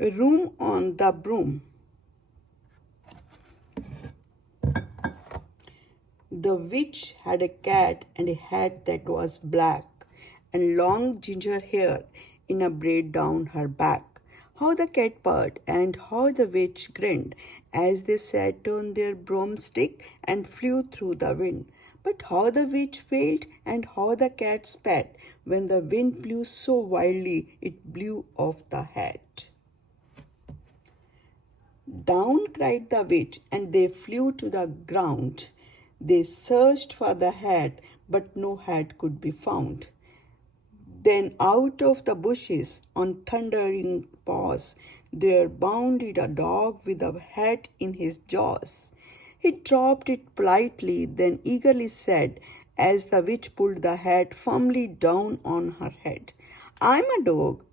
A room on the broom. The witch had a cat and a hat that was black, and long ginger hair in a braid down her back. How the cat purred, and how the witch grinned, as they sat on their broomstick and flew through the wind. But how the witch wailed, and how the cat spat, when the wind blew so wildly it blew off the hat. Down cried the witch, and they flew to the ground. They searched for the hat, but no hat could be found. Then out of the bushes, on thundering paws, there bounded a dog with a hat in his jaws. He dropped it politely, then eagerly said, as the witch pulled the hat firmly down on her head, "I'm a dog,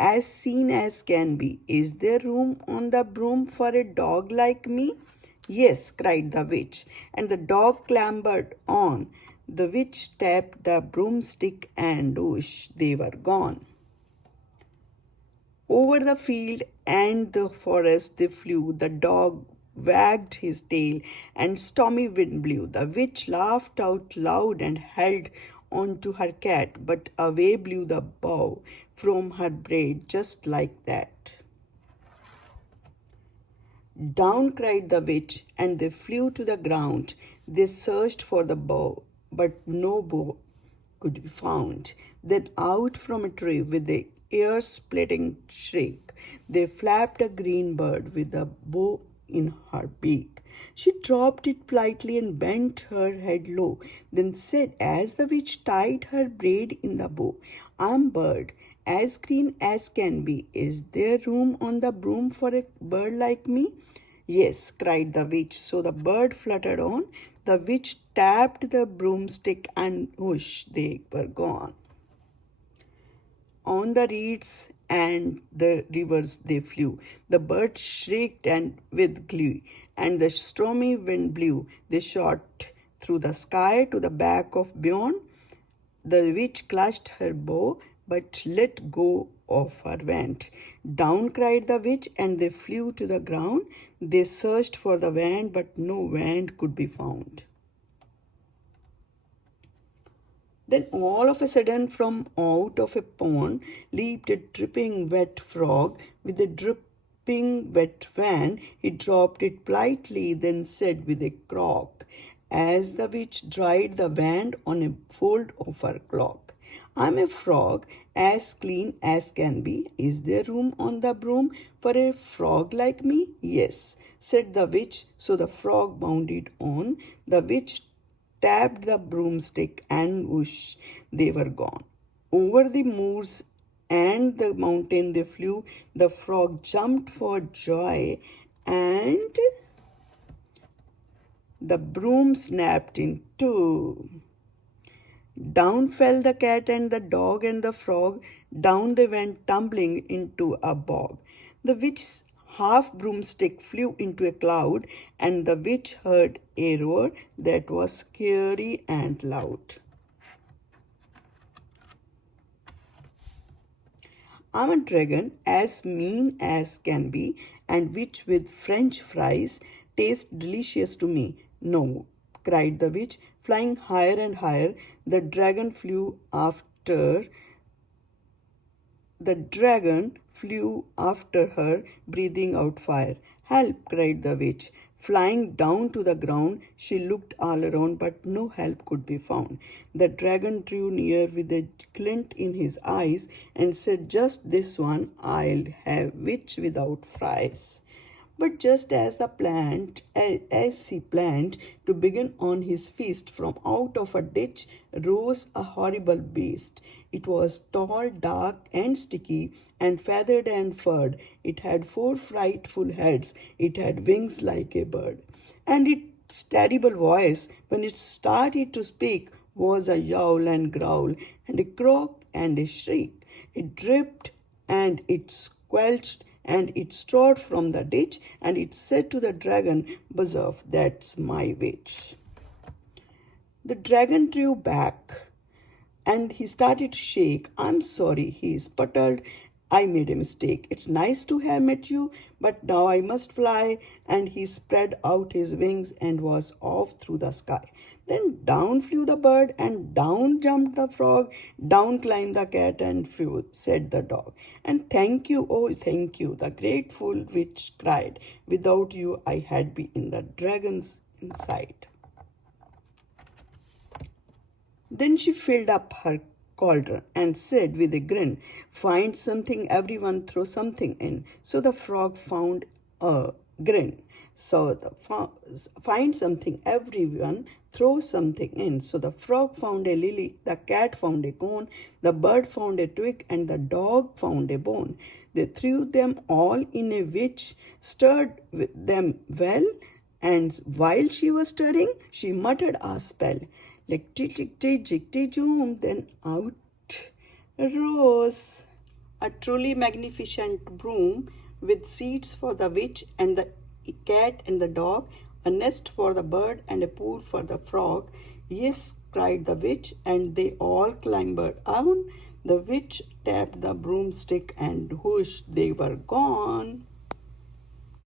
as seen as can be. Is there room on the broom for a dog like me?" "Yes," cried the witch, and the dog clambered on. The witch tapped the broomstick, and whoosh, they were gone. Over the field and the forest they flew. The dog wagged his tail, and stormy wind blew. The witch laughed out loud and held on to her cat, but away blew the bow from her braid just like that. Down cried the witch, and they flew to the ground. They searched for the bow, but no bow could be found. Then out from a tree with a ear-splitting shriek, there flapped a green bird with a bow in her beak. She dropped it politely and bent her head low, then said, as the witch tied her braid in the bow, "I'm bird, as green as can be. Is there room on the broom for a bird like me?" "Yes," cried the witch. So the bird fluttered on. The witch tapped the broomstick, and whoosh, they were gone. On the reeds and the rivers they flew. The birds shrieked and with glee, and the stormy wind blew. They shot through the sky to the back of beyond. The witch clutched her bow, but let go of her wand. Down cried the witch, and they flew to the ground. They searched for the wand, but no wand could be found. Then all of a sudden, from out of a pond leaped a dripping wet frog with a dripping wet wand. He dropped it politely, then said with a croak, as the witch dried the wand on a fold of her cloak, "I'm a frog, as clean as can be. Is there room on the broom for a frog like me?" "Yes," said the witch. So the frog bounded on. The witch tapped the broomstick, and whoosh, they were gone. Over the moors and the mountain they flew. The frog jumped for joy, and the broom snapped in two. Down fell the cat and the dog and the frog. Down they went tumbling into a bog. The witch's half broomstick flew into a cloud, and the witch heard a roar that was scary and loud. "I'm a dragon, as mean as can be, and which with French fries tastes delicious to me." "No," cried the witch, flying higher and higher. The dragon flew after her, breathing out fire. "Help!" cried the witch. Flying down to the ground, she looked all around, but no help could be found. The dragon drew near with a glint in his eyes and said, "Just this one I'll have, witch without fries." But just as he planned to begin on his feast, from out of a ditch rose a horrible beast. It was tall, dark, and sticky, and feathered and furred. It had 4 frightful heads. It had wings like a bird. And its terrible voice, when it started to speak, was a yowl and growl, and a croak and a shriek. It dripped and it squelched, and it strode from the ditch, and it said to the dragon, "Buzz off, that's my witch." The dragon drew back, and he started to shake. "I'm sorry," he sputtered, I made a mistake. It's nice to have met you, but now I must fly. And he spread out his wings and was off through the sky. Then down flew the bird, and down jumped the frog, down climbed the cat, and flew, said the dog. And thank you, oh, thank you, the grateful witch cried. Without you, I had been in the dragon's inside. Then she filled up her cauldron and said with a grin, find something, everyone throw something in. So the frog found a grin. So find something, everyone throw something in. So the frog found a lily, the cat found a cone, the bird found a twig, and the dog found a bone. They threw them all in a witch, stirred them well, and while she was stirring, she muttered a spell. Like tick-tick-tick-tick-tick-joom, then out rose a truly magnificent broom with seats for the witch and the cat and the dog, a nest for the bird and a pool for the frog. Yes, cried the witch, and they all clambered on. The witch tapped the broomstick and whoosh, they were gone.